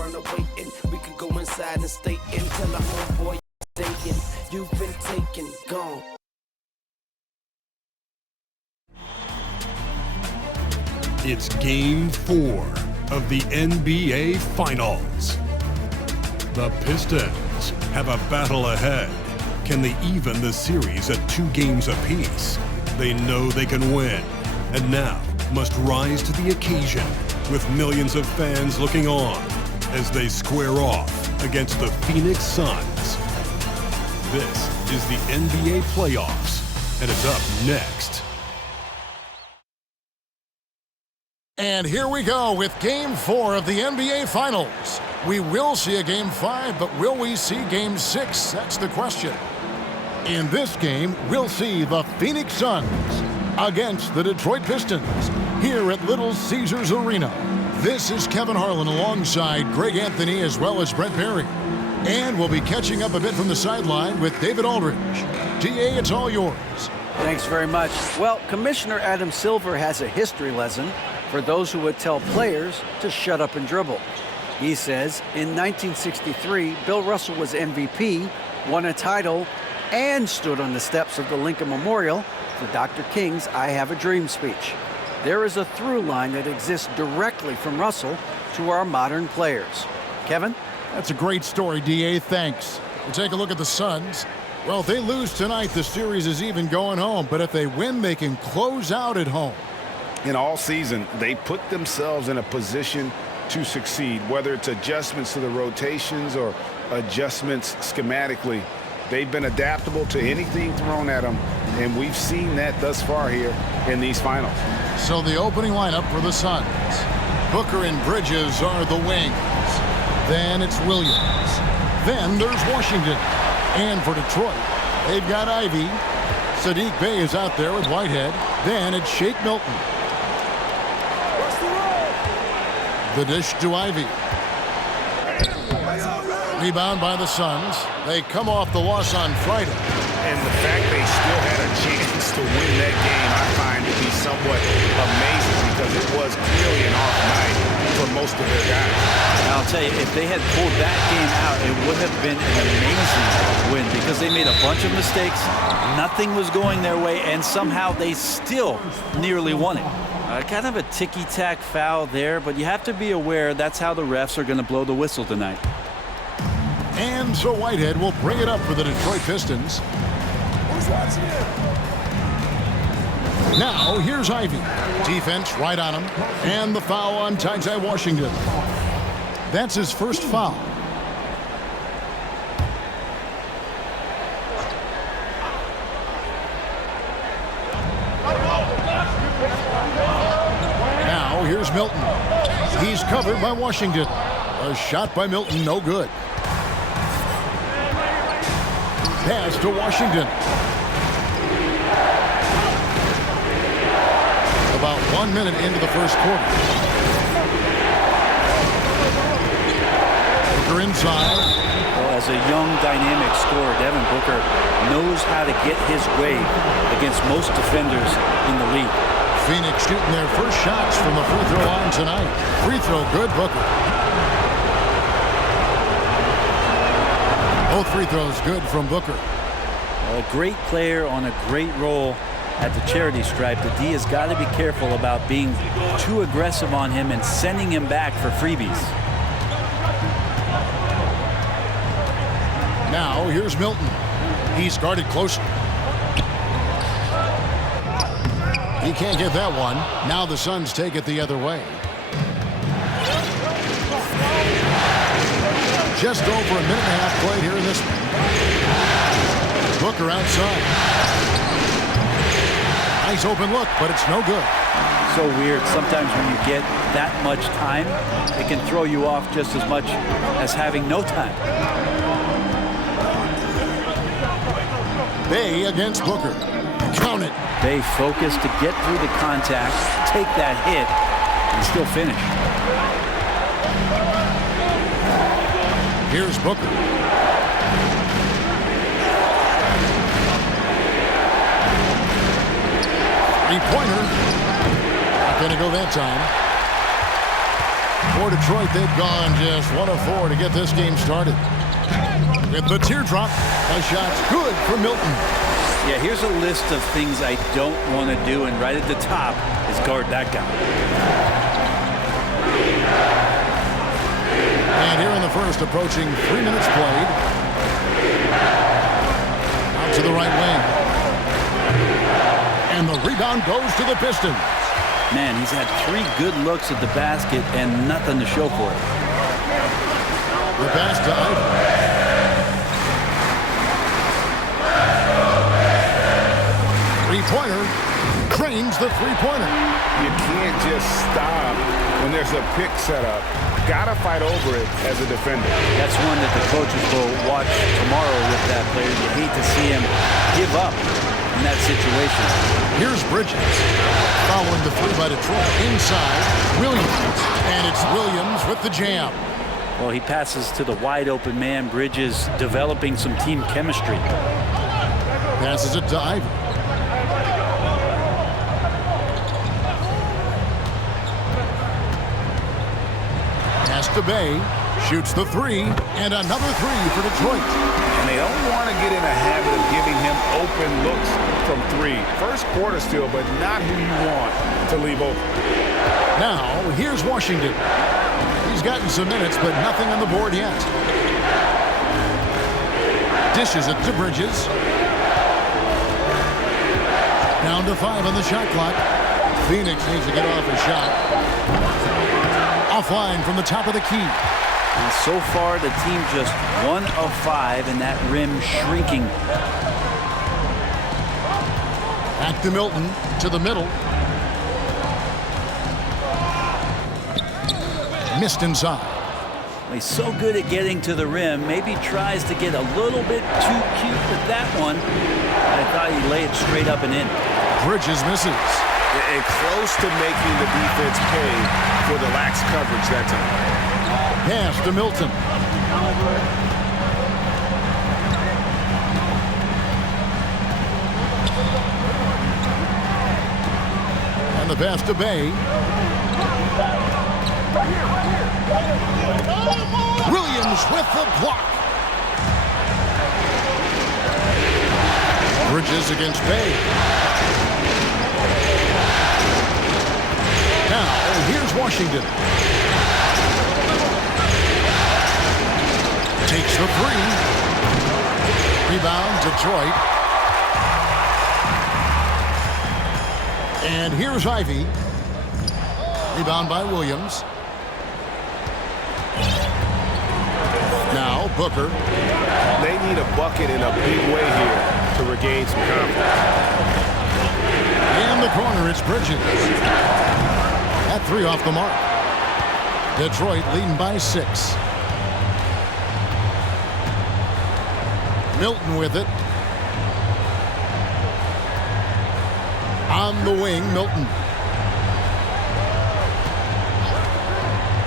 around the waiting. We could go inside and stay in. Tell the homeboy stay in. You've been taken, gone. It's Game 4 of the NBA Finals. The Pistons have a battle ahead. Can they even the series at 2 games apiece? They know they can win, and now must rise to the occasion with millions of fans looking on as they square off against the Phoenix Suns. This is the NBA playoffs, and it's up next. And here we go with Game 4 of the NBA Finals. We will see a Game 5, but will we see Game 6? That's the question. In this game, we'll see the Phoenix Suns against the Detroit Pistons here at Little Caesars Arena. This is Kevin Harlan alongside Greg Anthony as well as Brett Perry. And we'll be catching up a bit from the sideline with David Aldridge. DA, it's all yours. Thanks very much. Well, Commissioner Adam Silver has a history lesson for those who would tell players to shut up and dribble. He says in 1963, Bill Russell was MVP, won a title, and stood on the steps of the Lincoln Memorial for Dr. King's I Have a Dream speech. There is a through line that exists directly from Russell to our modern players. Kevin? That's a great story, DA. Thanks. We'll take a look at the Suns. Well, if they lose tonight, the series is even going home. But if they win, they can close out at home. In all season, they put themselves in a position to succeed, whether it's adjustments to the rotations or adjustments schematically. They've been adaptable to anything thrown at them, and we've seen that thus far here in these finals. So the opening lineup for the Suns. Booker and Bridges are the wings. Then it's Williams. Then there's Washington. And for Detroit, they've got Ivy. Sadiq Bey is out there with Whitehead. Then it's Shake Milton. The dish to Ivy. Rebound by the Suns. They come off the loss on Friday. And the fact they still had a chance to win that game, I find to be somewhat amazing because it was clearly an off night for most of their guys. I'll tell you, if they had pulled that game out, it would have been an amazing win because they made a bunch of mistakes. Nothing was going their way, and somehow they still nearly won it. Kind of a ticky-tack foul there, but you have to be aware that's how the refs are going to blow the whistle tonight. And so Whitehead will bring it up for the Detroit Pistons. Who's watching it? Now, here's Ivy. Defense right on him. And the foul on Ty Washington. That's his first foul. Now, here's Milton. He's covered by Washington. A shot by Milton, no good. Pass to Washington. About 1 minute into the first quarter. Booker inside. Well, as a young, dynamic scorer, Devin Booker knows how to get his way against most defenders in the league. Phoenix shooting their first shots from the free throw line tonight. Free throw good, Booker. Both free throws good from Booker. A great player on a great role at the charity stripe. The D has got to be careful about being too aggressive on him and sending him back for freebies. Now here's Milton. He's guarded closely. He can't get that one. Now the Suns take it the other way. Just over a minute and a half played here in this one. Booker outside. Nice open look, but it's no good. So weird. Sometimes when you get that much time, it can throw you off just as much as having no time. Bey against Booker. Count it. Bey focused to get through the contact, take that hit, and still finish. Here's Booker. Three-pointer. Not going to go that time. For Detroit, they've gone just 1 of 4 to get this game started. With the teardrop, a shot's good for Milton. Yeah, here's a list of things I don't want to do, and right at the top is guard that guy. And here in the first, approaching 3 minutes played. Out to the right wing. And the rebound goes to the Pistons. Man, he's had 3 good looks at the basket and nothing to show for it. The pass to Ivan. Three-pointer. Cranes the three-pointer. You can't just stop when there's a pick set up. Gotta fight over it as a defender. That's one that the coaches will watch tomorrow with that player. You hate to see him give up in that situation. Here's Bridges. Following the 3 by Detroit. Inside, Williams. And it's Williams with the jam. Well, he passes to the wide-open man. Bridges developing some team chemistry. Passes it to Ivan. Pass to Bay. Shoots the 3. And another 3 for Detroit. And they don't want to get in a habit of giving him open looks from 3. First quarter still, but not who you want to leave open. Now, here's Washington. He's gotten some minutes, but nothing on the board yet. Dishes it to Bridges. Down to 5 on the shot clock. Phoenix needs to get off a shot. Offline from the top of the key. And so far, the team just 1 of 5, and that rim shrinking. Back to Milton, to the middle. Missed inside. He's so good at getting to the rim. Maybe tries to get a little bit too cute with that one. I thought he'd lay it straight up and in. Bridges misses. And close to making the defense pay for the lax coverage that time. Pass to Milton. And the pass to Bay. Williams with the block. Bridges against Bay. Now, here's Washington. Takes the 3. Rebound, Detroit. And here's Ivy. Rebound by Williams. Now, Booker. They need a bucket in a big way here to regain some confidence. In the corner, it's Bridges. That 3 off the mark. Detroit leading by 6. Milton with it. On the wing, Milton.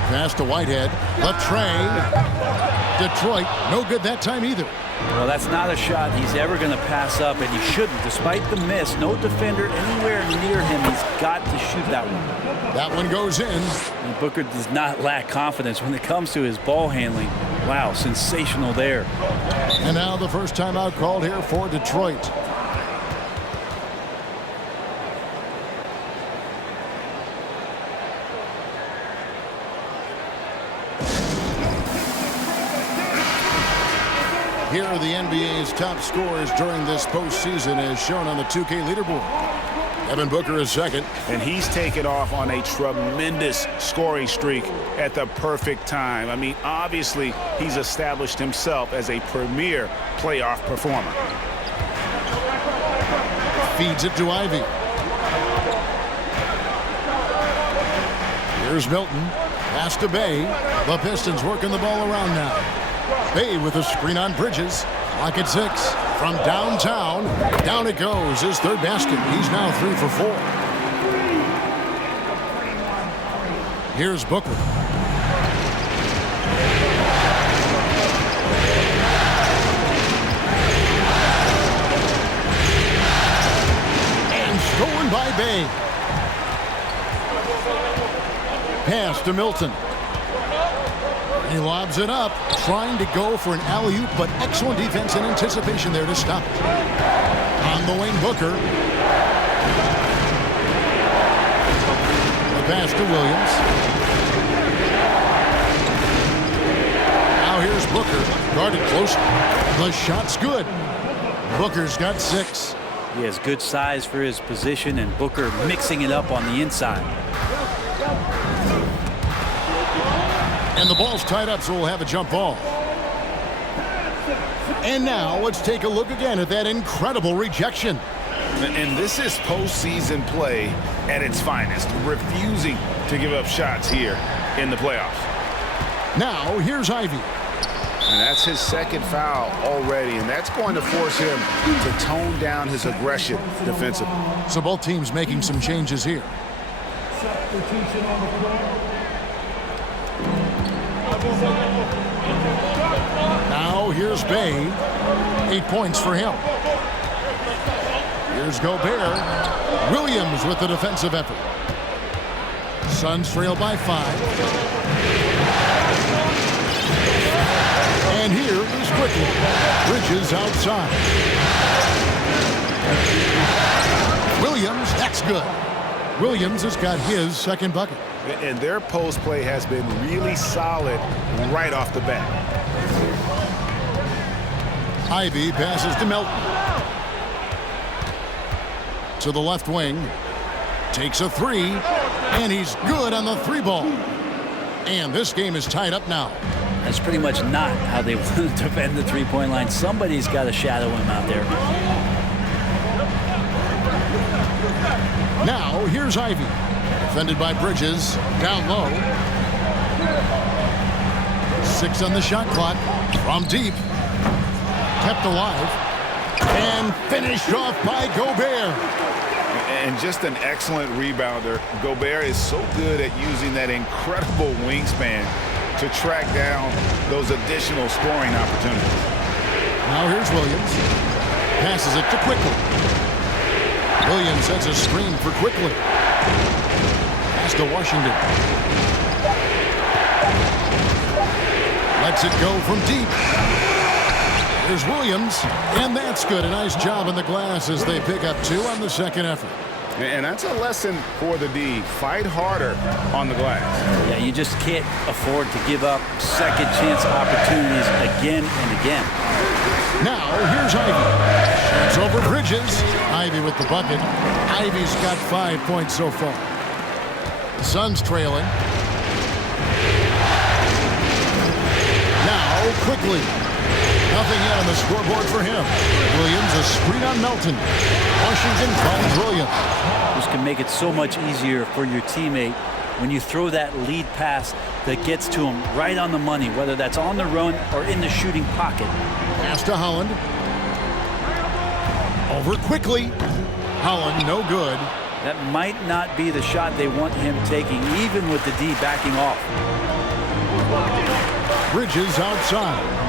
Pass to Whitehead. The tray. Detroit, no good that time either. Well, that's not a shot he's ever going to pass up, and he shouldn't. Despite the miss, no defender anywhere near him. He's got to shoot that one. That one goes in. And Booker does not lack confidence when it comes to his ball handling. Wow, sensational there. And now the first timeout called here for Detroit. Here are the NBA's top scorers during this postseason as shown on the 2K leaderboard. Devin Booker is second. And he's taken off on a tremendous scoring streak at the perfect time. I mean, obviously, he's established himself as a premier playoff performer. Feeds it to Ivy. Here's Milton. Pass to Bay. The Pistons working the ball around now. Bay with a screen on Bridges. Clock at 6. From downtown, down it goes. His 3rd basket. He's now 3 for 4. Here's Booker. And stolen by Bay. Pass to Milton. He lobs it up, trying to go for an alley-oop, but excellent defense and anticipation there to stop it. On the wing, Booker. The pass to Williams. Now here's Booker, guarded close. The shot's good. Booker's got 6. He has good size for his position, and Booker mixing it up on the inside. And the ball's tied up, so we'll have a jump ball. And now let's take a look again at that incredible rejection. And this is postseason play at its finest, refusing to give up shots here in the playoffs. Now here's Ivy. And that's his second foul already, and that's going to force him to tone down his aggression defensively. So both teams making some changes here. Substitution on the floor. Now here's Bay. 8 points for him. Here's Gobert. Williams with the defensive effort. Suns trail by 5. And here is Quickly. Bridges outside. Williams, that's good. Williams has got his second bucket. And their post play has been really solid right off the bat. Ivy passes to Melton. To the left wing. Takes a 3. And he's good on the 3-ball. And this game is tied up now. That's pretty much not how they want to defend the three-point line. Somebody's got to shadow him out there. Now, here's Ivy. Defended by Bridges. Down low. 6 on the shot clock. From deep. Kept alive. And finished off by Gobert. And just an excellent rebounder. Gobert is so good at using that incredible wingspan to track down those additional scoring opportunities. Now here's Williams. Passes it to Quickly. Williams sets a screen for Quickly. Pass to Washington. Lets it go from deep. Here's Williams, and that's good. A nice job on the glass as they pick up 2 on the second effort. And that's a lesson for the D. Fight harder on the glass. Yeah, you just can't afford to give up second chance opportunities again and again. Now, here's Ivy. It's over Bridges. Ivy with the bucket. Ivy's got 5 points so far. The Suns trailing. Now, Quickly. Nothing yet on the scoreboard for him. Williams, a screen on Melton. Washington calls Williams. This can make it so much easier for your teammate when you throw that lead pass that gets to him right on the money, whether that's on the run or in the shooting pocket. Pass to Holland. Over Quickly. Holland, no good. That might not be the shot they want him taking, even with the D backing off. Bridges outside.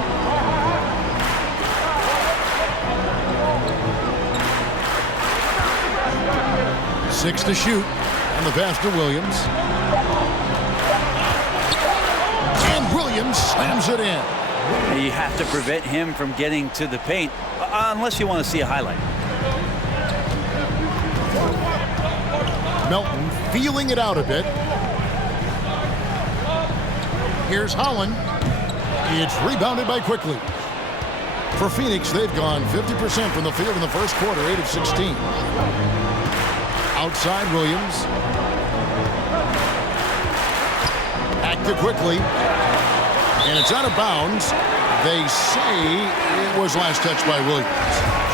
Six to shoot. And the pass to Williams. And Williams slams it in. You have to prevent him from getting to the paint, unless you want to see a highlight. Melton feeling it out a bit. Here's Holland. It's rebounded by Quickly. For Phoenix, they've gone 50% from the field in the first quarter, 8 of 16. Outside Williams. Back to Quickly. And it's out of bounds. They say it was last touched by Williams.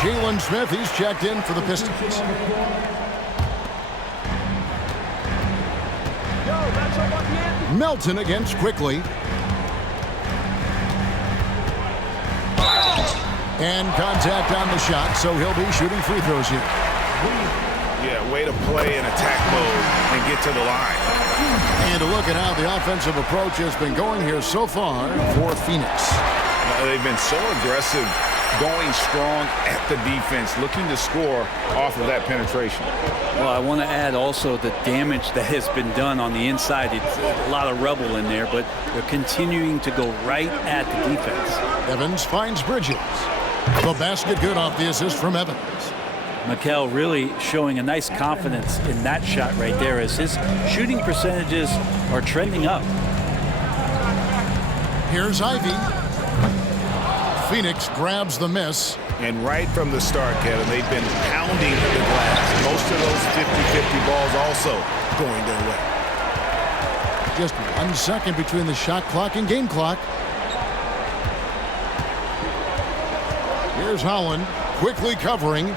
Jalen Smith, he's checked in for the Pistons. Melton against Quickly. And contact on the shot, so he'll be shooting free throws here. Yeah, way to play in attack mode and get to the line. And to look at how the offensive approach has been going here so far for Phoenix. They've been so aggressive going strong at the defense, looking to score off of that penetration. Well, I want to add also the damage that has been done on the inside. It's a lot of rubble in there, but they're continuing to go right at the defense. Evans finds Bridges. The basket good off the assist from Evans. Mikel really showing a nice confidence in that shot right there as his shooting percentages are trending up. Here's Ivy. Phoenix grabs the miss. And right from the start, Kevin, they've been pounding the glass. Most of those 50-50 balls also going their way. Just 1 second between the shot clock and game clock. Here's Holland quickly covering.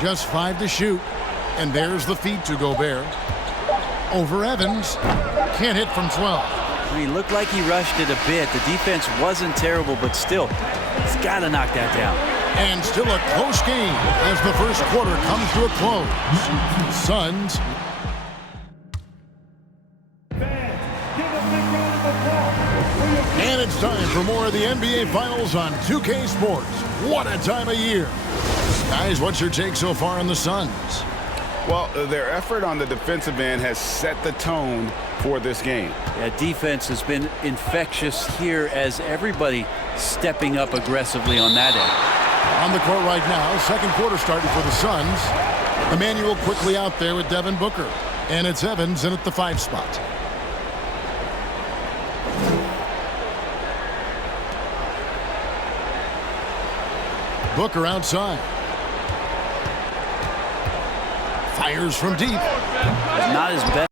Just 5 to shoot. And there's the feed to Gobert. Over Evans. Can't hit from 12. He looked like he rushed it a bit. The defense wasn't terrible, but still, he's got to knock that down. And still a close game as the first quarter comes to a close. Suns. And it's time for more of the NBA Finals on 2K Sports. What a time of year. Guys, what's your take so far on the Suns? Well, their effort on the defensive end has set the tone for this game. Yeah, defense has been infectious here as everybody stepping up aggressively on that end. On the court right now, second quarter starting for the Suns. Emmanuel quickly out there with Devin Booker. And it's Evans in at the 5 spot. Booker outside. Fires from deep. Not his best.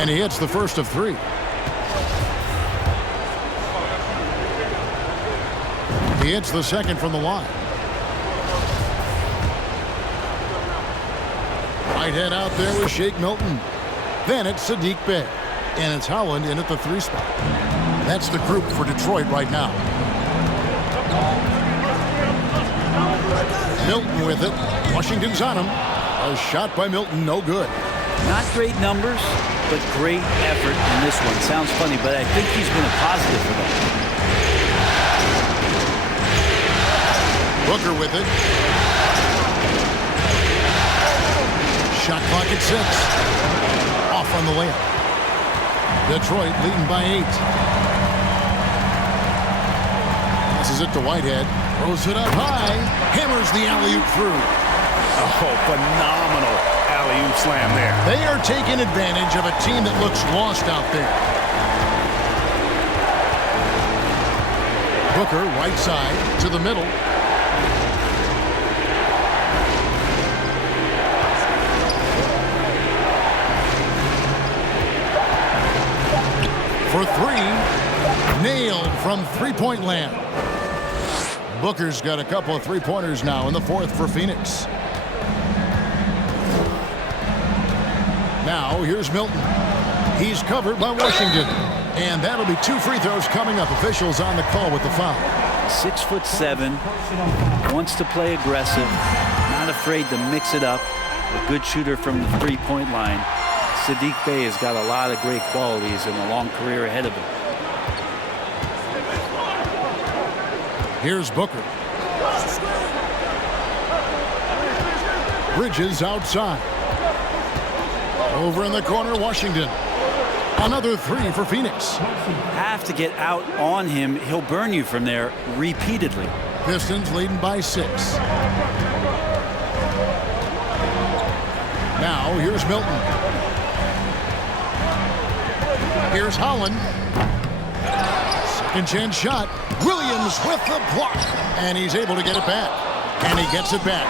And he hits the first of 3. He hits the second from the line. Right head out there with Shake Milton. Then it's Sadiq Bey. And it's Holland in at the 3 spot. That's the group for Detroit right now. Milton with it. Washington's on him. A shot by Milton, no good. Not great numbers, but great effort in this one. Sounds funny, but I think he's been a positive for them. Booker with it. Shot clock at 6. Off on the layup. Detroit leading by 8. Passes it to Whitehead. Throws it up high. Hammers the alley-oop through. Oh, phenomenal alley-oop slam there. They are taking advantage of a team that looks lost out there. Booker, right side, to the middle. For 3, nailed from three-point land. Booker's got a couple of three-pointers now in the 4th for Phoenix. Now here's Milton. He's covered by Washington. And that'll be 2 free throws coming up. Officials on the call with the foul. 6'7", wants to play aggressive, not afraid to mix it up. A good shooter from the three-point line. Saddiq Bey has got a lot of great qualities and a long career ahead of him. Here's Booker. Bridges outside. Over in the corner, Washington. Another 3 for Phoenix. Have to get out on him. He'll burn you from there repeatedly. Pistons leading by 6. Now here's Milton. Here's Holland. Second chance shot. Williams with the block. And he's able to get it back. And he gets it back.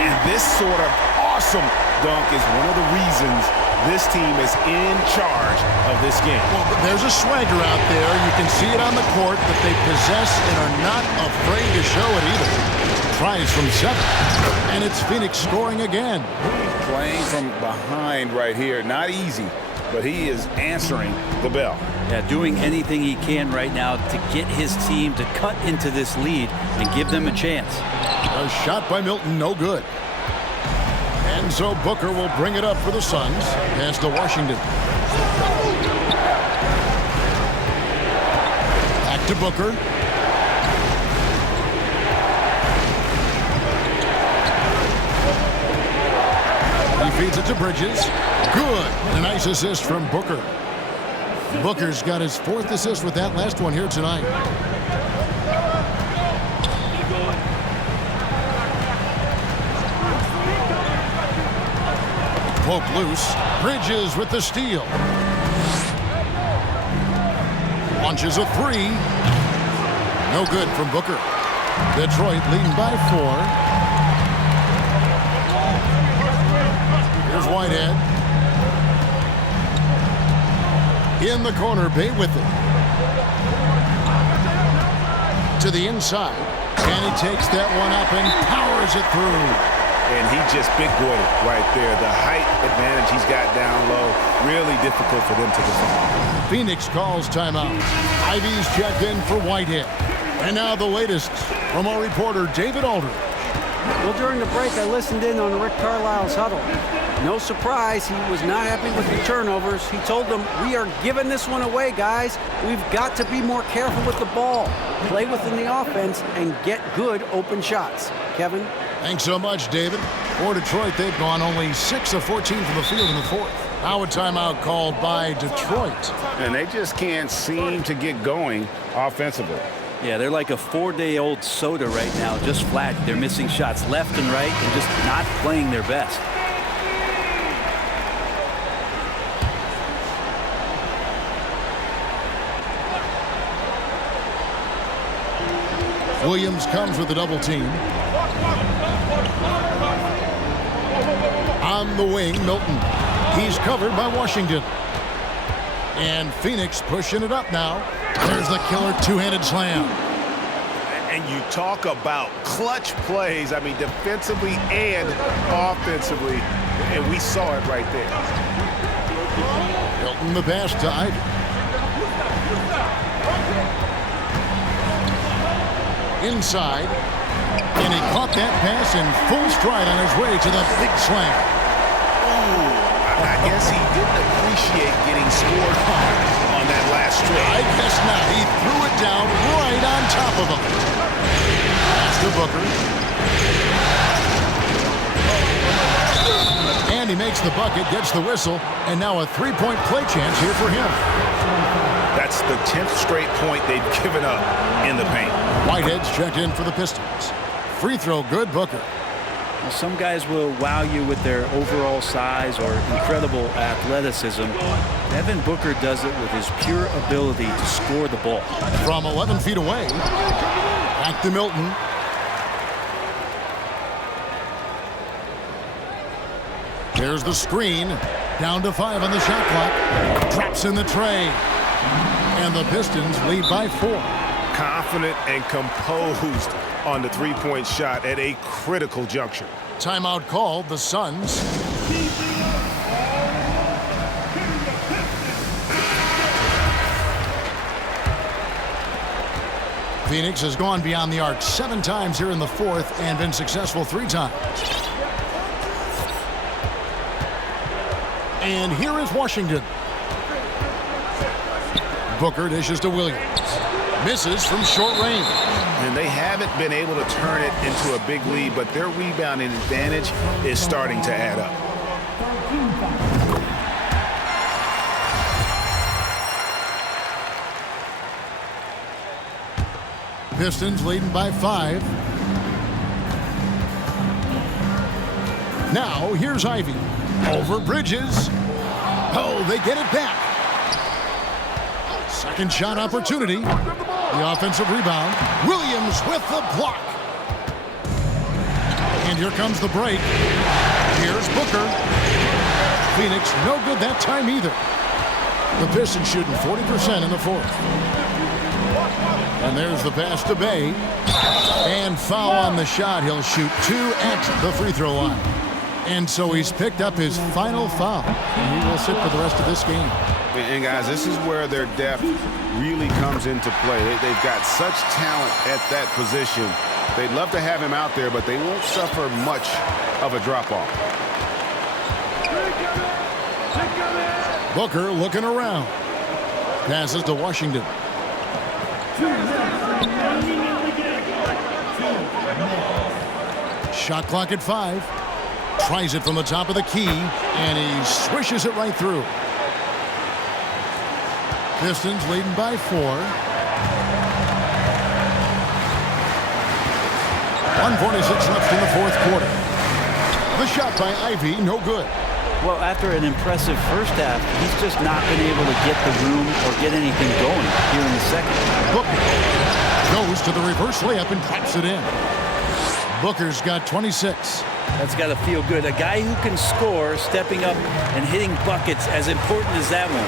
And this sort of awesome dunk is one of the reasons this team is in charge of this game. Well, there's a swagger out there. You can see it on the court that they possess and are not afraid to show it either. Tries from 7. And it's Phoenix scoring again. Playing from behind right here. Not easy, but he is answering the bell. Yeah, doing anything he can right now to get his team to cut into this lead and give them a chance. A shot by Milton, no good. And so Booker will bring it up for the Suns. Pass to Washington. Back to Booker. He feeds it to Bridges. Good. A nice assist from Booker. Booker's got his 4th assist with that last one here tonight. Poke loose. Bridges with the steal. Launches a 3. No good from Booker. Detroit leading by 4. Here's Whitehead. In the corner, Bey with it. To the inside. And he takes that one up and powers it through. And he just big-boyed it right there. The height advantage he's got down low, really difficult for them to defend. Phoenix calls timeout. Ivy's checked in for Whitehead. And now the latest from our reporter, David Aldridge. Well, during the break, I listened in on Rick Carlisle's huddle. No surprise, he was not happy with the turnovers. He told them, we are giving this one away, guys. We've got to be more careful with the ball, play within the offense, and get good open shots. Kevin? Thanks so much, David. For Detroit, they've gone only 6 of 14 from the field in the 4th. Now a timeout called by Detroit. And they just can't seem to get going offensively. Yeah, they're like a 4-day-old soda right now, just flat. They're missing shots left and right and just not playing their best. Williams comes with a double team. On the wing, Milton. He's covered by Washington. And Phoenix pushing it up now. There's the killer two-handed slam. And you talk about clutch plays, I mean, defensively and offensively, and we saw it right there. Milton the pass to Ivy. Inside. And he caught that pass in full stride on his way to the big slam. Ooh, I guess he didn't appreciate getting scored on that last strike. I guess not. He threw it down right on top of him. That's to Booker. And he makes the bucket, gets the whistle, and now a three-point play chance here for him. That's the 10th straight point they've given up in the paint. Whitehead's checked in for the Pistons. Free throw good, Booker. Well, some guys will wow you with their overall size or incredible athleticism. Devin Booker does it with his pure ability to score the ball. From 11 feet away, back to Milton. There's the screen. Down to 5 on the shot clock. Drops in the tray. And the Pistons lead by 4. Confident and composed on the three-point shot at a critical juncture. Timeout called, the Suns. Phoenix has gone beyond the arc 7 times here in the fourth and been successful 3 times. And here is Washington. Booker dishes to Williams. Misses from short range. And they haven't been able to turn it into a big lead, but their rebounding advantage is starting to add up. Pistons leading by 5. Now here's Ivy. Over Bridges. Oh, they get it back. Second shot opportunity. The offensive rebound. Williams with the block. And here comes the break. Here's Booker. Phoenix no good that time either. The Pistons shooting 40% in the fourth. And there's the pass to Bay. And foul on the shot. He'll shoot 2 at the free throw line. And so he's picked up his final foul. And he will sit for the rest of this game. And guys, this is where their depth really comes into play. They've got such talent at that position. They'd love to have him out there, but they won't suffer much of a drop-off. Booker looking around. Passes to Washington. Shot clock at 5. Tries it from the top of the key, and he swishes it right through. Pistons leading by 4. 1:46 left in the fourth quarter. The shot by Ivy, no good. Well, after an impressive first half, he's just not been able to get the room or get anything going here in the second. Booker goes to the reverse layup and claps it in. Booker's got 26. That's got to feel good. A guy who can score, stepping up and hitting buckets, as important as that one.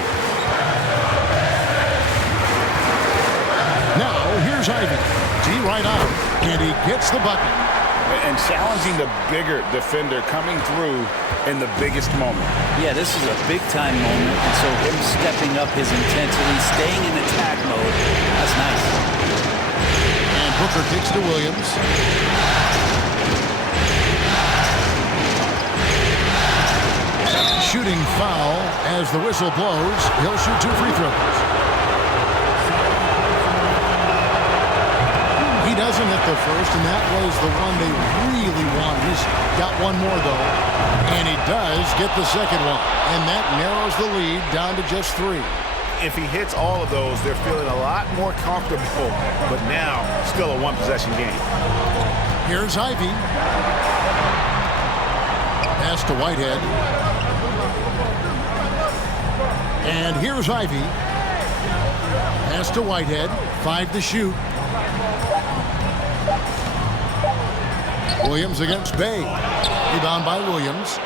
Now, here's Ivy. D right out, and he gets the bucket. And challenging the bigger defender coming through in the biggest moment. Yeah, this is a big-time moment, and so him stepping up his intensity, staying in attack mode, that's nice. And Booker kicks to Williams. Shooting foul as the whistle blows. He'll shoot 2 free throws. He doesn't hit the first, and that was the one they really wanted. He's got one more, though, and he does get the second one, and that narrows the lead down to just 3. If he hits all of those, they're feeling a lot more comfortable, but now still a one-possession game. Here's Ivy. Pass to Whitehead. And here's Ivy. Pass to Whitehead. 5 to shoot. Williams against Bay. Rebound by Williams.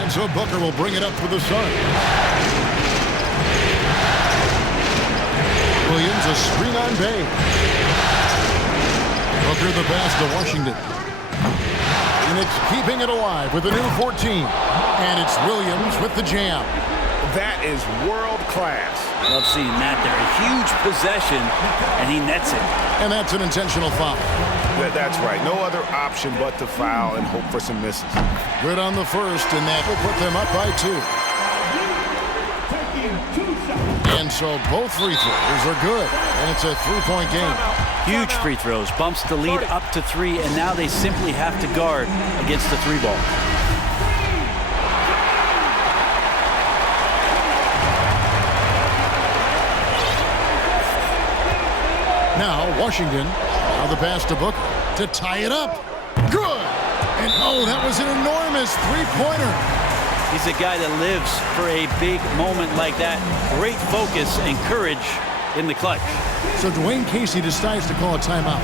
And so Booker will bring it up for the Suns. Williams a screen on Bay. Booker the pass to Washington. And it's keeping it alive with a new 14. And it's Williams with the jam. That is world class. Love seeing that there. A huge possession, and he nets it. And that's an intentional foul. That's right. No other option but to foul and hope for some misses. Good on the first, and that will put them up by 2. And so both free throws are good, and it's a 3-point game. Huge free throws. Bumps the lead up to 3, and now they simply have to guard against the 3 ball. Now Washington, now the pass to Booker to tie it up. Good! And oh, that was an enormous 3-pointer. He's a guy that lives for a big moment like that. Great focus and courage in the clutch. So Dwayne Casey decides to call a timeout.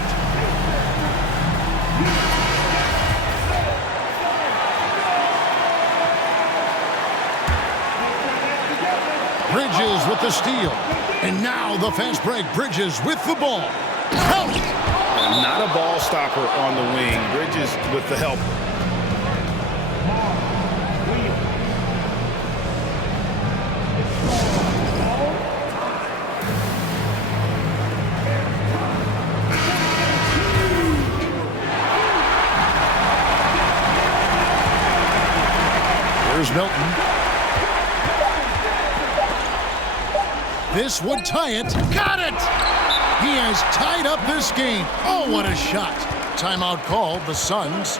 Bridges with the steal. And now the fast break. Bridges with the ball. Help! Not a ball stopper on the wing. Bridges with the help. Here's Milton. This would tie it. Got it! He has tied up this game. Oh, what a shot. Timeout called, the Suns.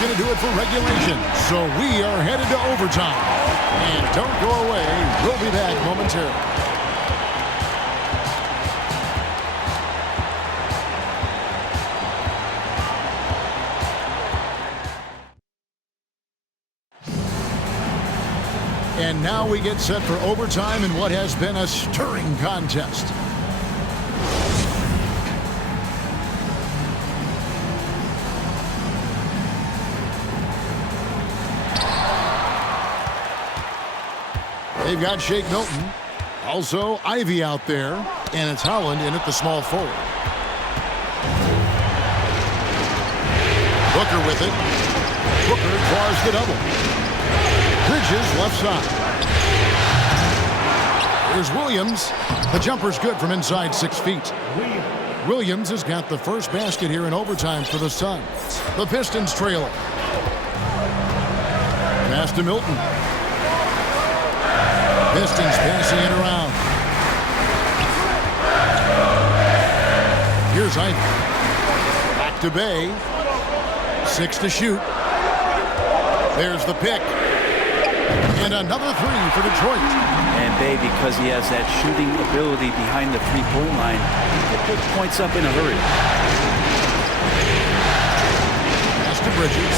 Going to do it for regulation. So we are headed to overtime. And don't go away. We'll be back momentarily. And now we get set for overtime in what has been a stirring contest. They've got Shake Milton. Also, Ivy out there. And it's Holland in at the small forward. Booker with it. Booker draws the double. Bridges left side. Here's Williams. The jumper's good from inside 6 feet. Williams has got the first basket here in overtime for the Suns. The Pistons trail it. Pass to Milton. Pistons passing it around. Here's Ivy. Back to Bay. 6 to shoot. There's the pick. And another three for Detroit. And Bay, because he has that shooting ability behind the three-point line, he can put points up in a hurry. Pass to Bridges.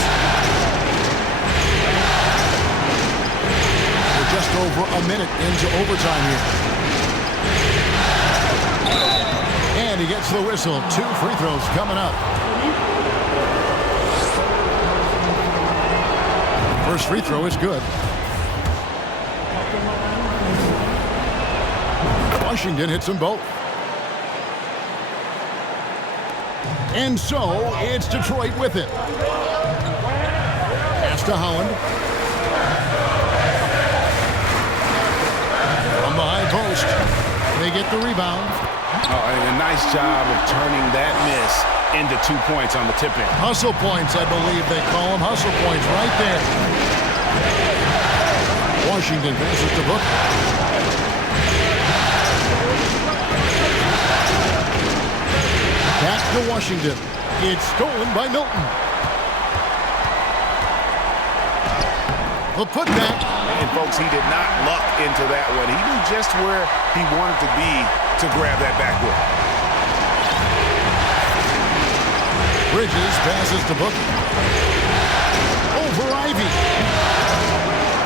Just over a minute into overtime here. And he gets the whistle. 2 free throws coming up. First free throw is good. Washington hits them both. And so it's Detroit with it. Pass to Holland. From the high post. They get the rebound. Oh, and a nice job of turning that miss into 2 points on the tip-in. Hustle points, I believe they call them. Hustle points right there. Washington passes to Booker. Back to Washington. It's stolen by Milton. The putback. And folks, he did not luck into that one. He knew just where he wanted to be to grab that backwood. Bridges passes to Booker. Over Ivy.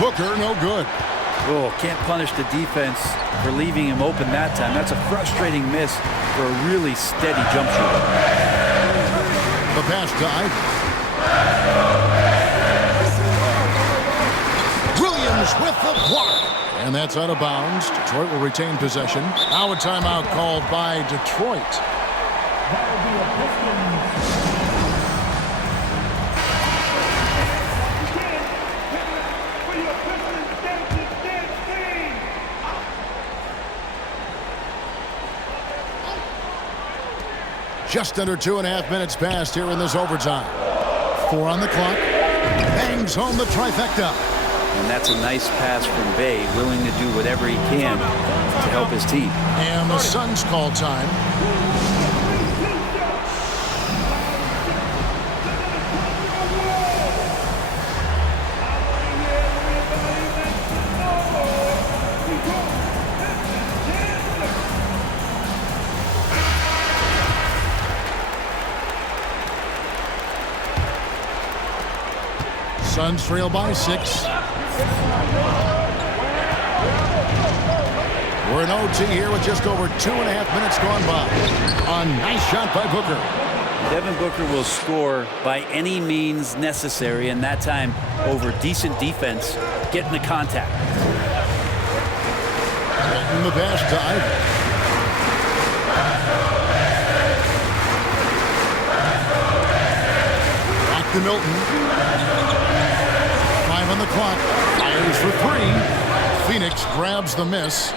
Booker, no good. Oh, can't punish the defense for leaving him open that time. That's a frustrating miss for a really steady jump shooter. The pass to Ivy. Williams with the block. And that's out of bounds. Detroit will retain possession. Now a timeout called by Detroit. That'll be a Pistons. Just under 2.5 minutes passed here in this overtime. 4 on the clock. Bangs home the trifecta. And that's a nice pass from Bay, willing to do whatever he can to help his team. And the Suns call time. Suns trail by 6. We're in OT here with just over 2.5 minutes gone by. A nice shot by Booker. Devin Booker will score by any means necessary, and that time over decent defense, getting the contact. Getting the pass to Ivy. to Milton. 5 on the clock. Fires for 3. Phoenix grabs the miss.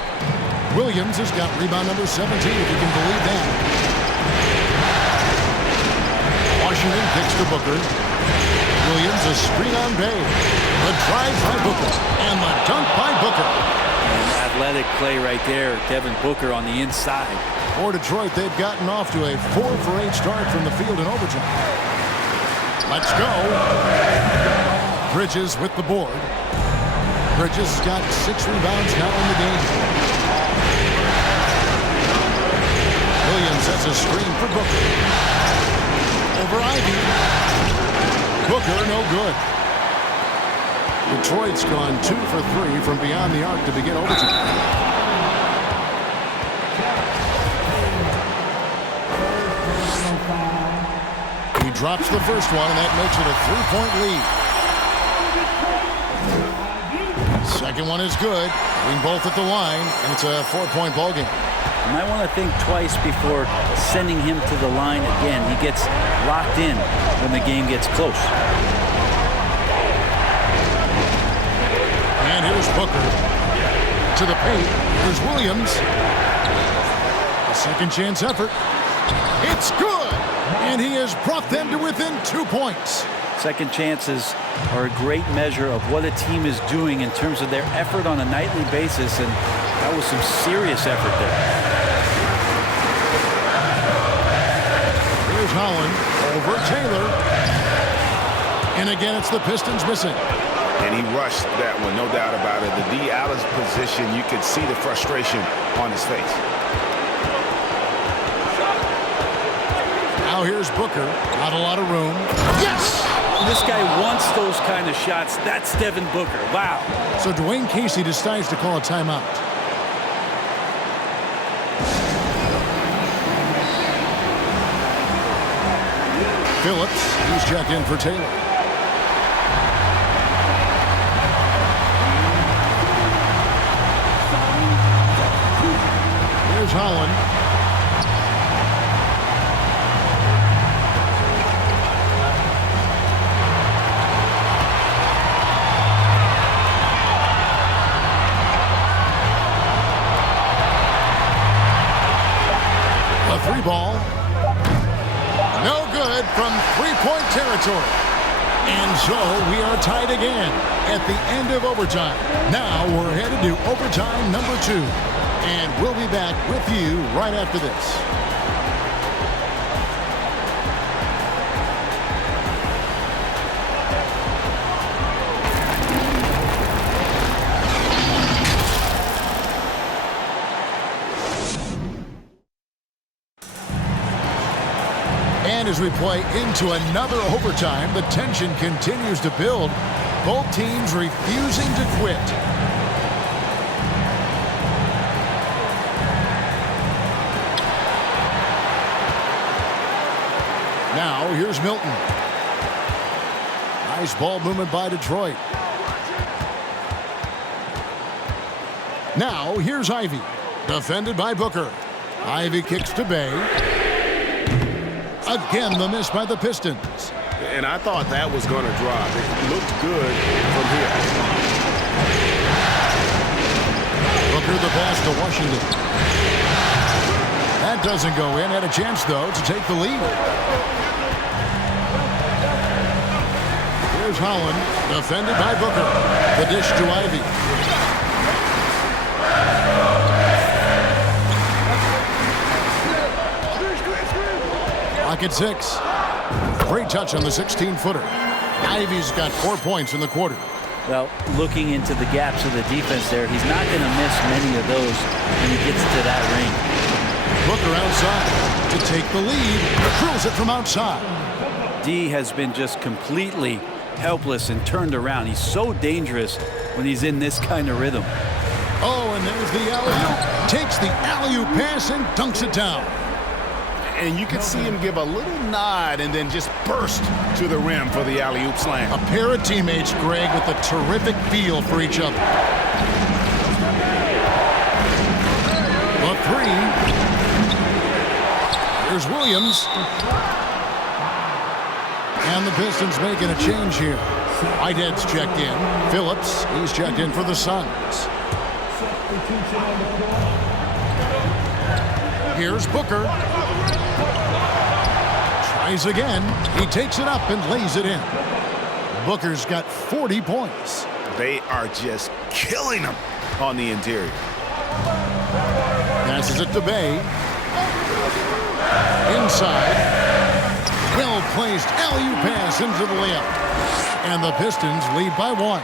Williams has got rebound number 17, if you can believe that. Washington kicks to Booker. Williams a screen on Bay. The drive by Booker. And the dunk by Booker. An athletic play right there. Devin Booker on the inside. For Detroit, they've gotten off to a 4-for-8 start from the field in overtime. Let's go. Bridges with the board. Bridges has got 6 rebounds now in the game. Williams sets a screen for Booker. Over Ivy. Booker, no good. Detroit's gone 2 for 3 from beyond the arc to begin overtime. He drops the first one, and that makes it a 3-point lead. Second one is good. Being both at the line, and it's a 4-point ball game. You might want to think twice before sending him to the line again. He gets locked in when the game gets close. And here's Booker. To the paint. Here's Williams. A second chance effort. It's good! And he has brought them to within 2 points. Second chances are a great measure of what a team is doing in terms of their effort on a nightly basis, and that was some serious effort there. Here's Holland over Taylor. And again, it's the Pistons missing. And he rushed that one, no doubt about it. The D. Allen's position, you could see the frustration on his face. Now here's Booker. Not a lot of room. Yes! This guy wants those kind of shots. That's Devin Booker. Wow. So Dwayne Casey decides to call a timeout. Phillips, he's checked in for Taylor. Here's Holland. A 3-ball. No good from 3-point territory. And so we are tied again at the end of overtime. Now we're headed to overtime number 2. And we'll be back with you right after this. And as we play into another overtime, the tension continues to build. Both teams refusing to quit. Now, here's Milton. Nice ball movement by Detroit. Now, here's Ivy. Defended by Booker. Ivy kicks to Bay. Again, the miss by the Pistons. And I thought that was going to drop. It looked good from here. Booker the pass to Washington. That doesn't go in. Had a chance, though, to take the lead. Here's Holland, defended by Booker. The dish to Ivy. Clock at 6. Great touch on the 16-footer. Ivy's got 4 points in the quarter. Well, looking into the gaps of the defense there, he's not going to miss many of those when he gets to that range. Booker outside to take the lead. Drills it from outside. D has been just completely helpless and turned around. He's so dangerous when he's in this kind of rhythm. Oh, and there's the alley-oop. Takes the alley-oop pass and dunks it down. And you could see him give a little nod and then just burst to the rim for the alley-oop slam. A pair of teammates, Greg, with a terrific feel for each other. A 3. Here's Williams. And the Pistons making a change here. Whitehead's checked in. Phillips, he's checked in for the Suns. Substitution on the court. Here's Booker. Tries again. He takes it up and lays it in. Booker's got 40 points. They are just killing them on the interior. Passes it to Bay. Inside. Well-placed alley-oop pass into the layup. And the Pistons lead by 1.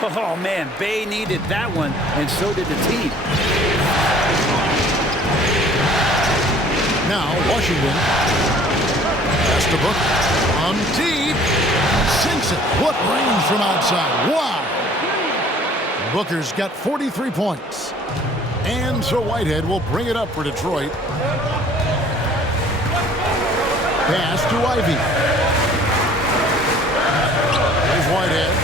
Oh, man, Bay needed that one, and so did the team. Now, Washington. Pass to Booker. On deep. Sinks it. What range from outside. Wow. Booker's got 43 points. And so Whitehead will bring it up for Detroit. Pass to Ivy. There's Whitehead.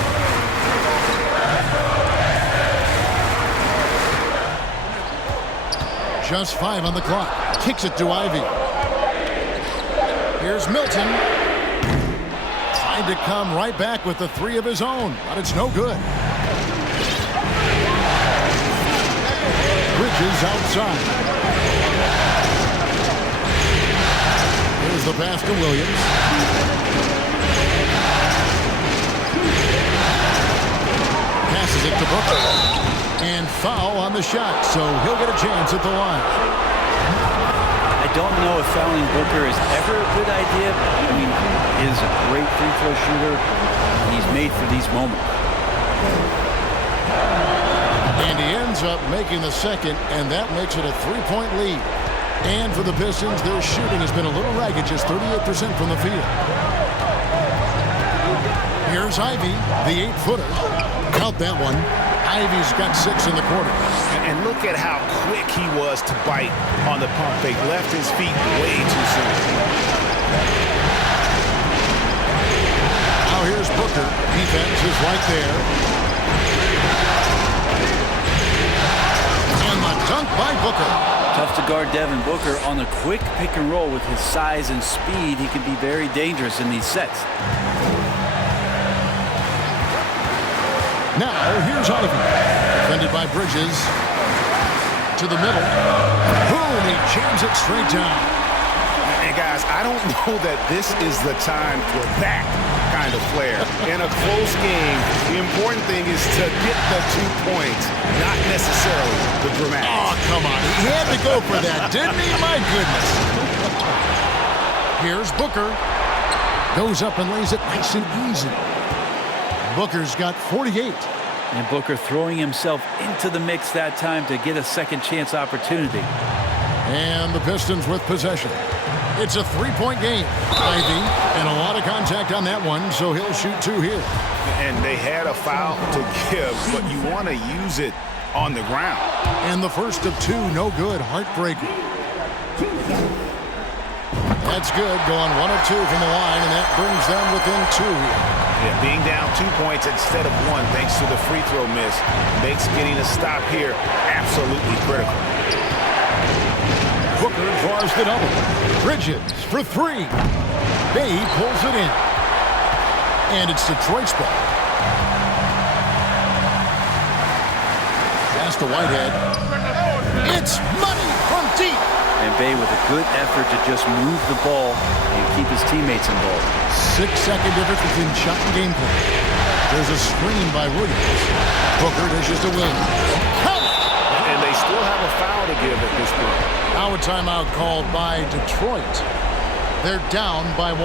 Just 5 on the clock. Kicks it to Ivy. Here's Milton. Trying to come right back with the 3 of his own, but it's no good. Bridges outside. Here's the pass to Williams. Passes it to Booker. And foul on the shot, so he'll get a chance at the line. I don't know if fouling Booker is ever a good idea. I mean, he is a great free throw shooter. He's made for these moments. And he ends up making the second, and that makes it a 3-point lead. And for the Pistons, their shooting has been a little ragged, just 38% from the field. Here's Ivy, the 8-footer. Count that one. Ivy's got 6 in the quarter. And look at how quick he was to bite on the pump fake. Left his feet way too soon. Now here's Booker. Defense is right there. And the dunk by Booker. Tough to guard Devin Booker on the quick pick and roll. With his size and speed, he can be very dangerous in these sets. Now, here's Ivy. Defended by Bridges. To the middle. Boom! He jams it straight down. And guys, I don't know that this is the time for that kind of flair. In a close game, the important thing is to get the 2 points, not necessarily the dramatics. Oh, come on. He had to go for that, didn't he? My goodness. Here's Booker. Goes up and lays it nice and easy. Booker's got 48. And Booker throwing himself into the mix that time to get a second chance opportunity. And the Pistons with possession. It's a 3-point game. Ivy, and a lot of contact on that one, so he'll shoot 2 here. And they had a foul to give, but you want to use it on the ground. And the first of 2, no good. Heartbreaker. That's good. Going 1 of 2 from the line, and that brings them within 2 here. Yeah, being down 2 points instead of 1 thanks to the free throw miss makes getting a stop here absolutely critical. Booker draws the double. Bridges for 3. Bay pulls it in. And it's Detroit's ball. Pass to Whitehead. It's money from deep. And Bay with a good effort to just move the ball and keep his teammates involved. 6-second difference between shot and game play. There's a screen by Williams. Booker dishes to Williams. Count! And they still have a foul to give at this point. Now a timeout called by Detroit. They're down by 1.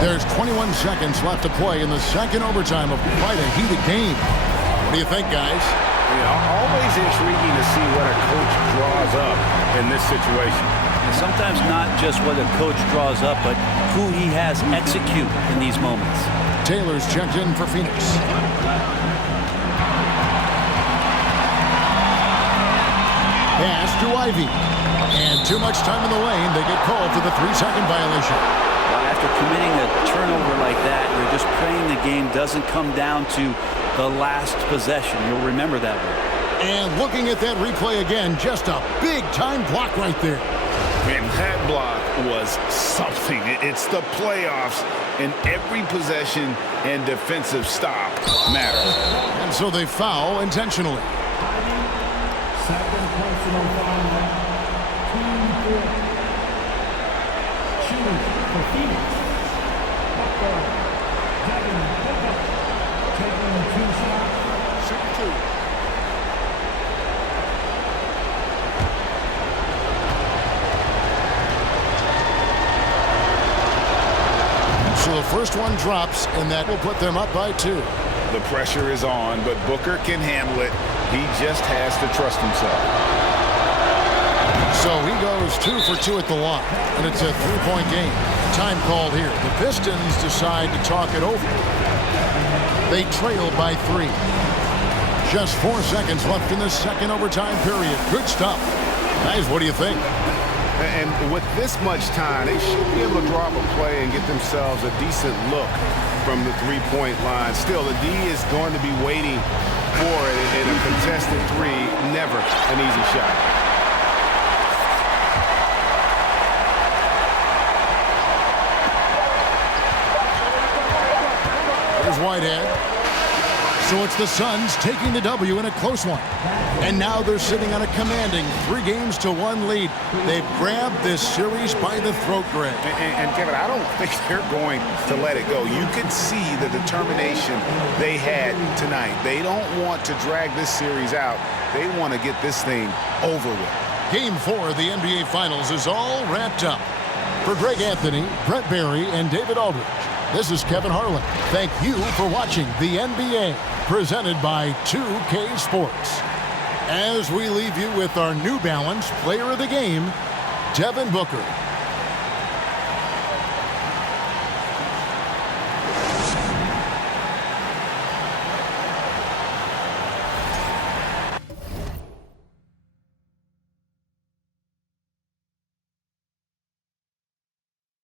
There's 21 seconds left to play in the second overtime of quite a heated game. What do you think, guys? Always intriguing to see what a coach draws up in this situation. And sometimes not just what a coach draws up, but who he has execute in these moments. Taylor's checked in for Phoenix. Pass to Ivy. And too much time in the lane. They get called for the 3-second violation. Well, after committing a turnover like that, you're just praying the game doesn't come down to the last possession. You'll remember that one. And looking at that replay again, just a big time block right there. And that block was something. It's the playoffs, and every possession and defensive stop matters. And so they foul intentionally. Second personal foul. Team 4. Shooting for Phoenix. Booker. Devin Booker. Taking 2 shots. Shooting 2. So the first one drops, and that will put them up by 2. The pressure is on, but Booker can handle it. He just has to trust himself. So he goes 2 for 2 at the line, and it's a 3-point game. Time called here. The Pistons decide to talk it over. They trail by 3. Just 4 seconds left in the second overtime period. Good stuff. Guys, what do you think? And with this much time, they should be able to draw up a play and get themselves a decent look from the three-point line. Still, the D is going to be waiting for it in a contested 3. Never an easy shot. Here's Whitehead. So it's the Suns taking the W in a close one. And now they're sitting on a commanding 3-1 lead. They've grabbed this series by the throat, Greg. And Kevin, I don't think they're going to let it go. You could see the determination they had tonight. They don't want to drag this series out. They want to get this thing over with. Game 4 of the NBA Finals is all wrapped up. For Greg Anthony, Brett Barry, and David Aldridge, this is Kevin Harlan. Thank you for watching the NBA, presented by 2K Sports. As we leave you with our New Balance Player of the Game, Devin Booker.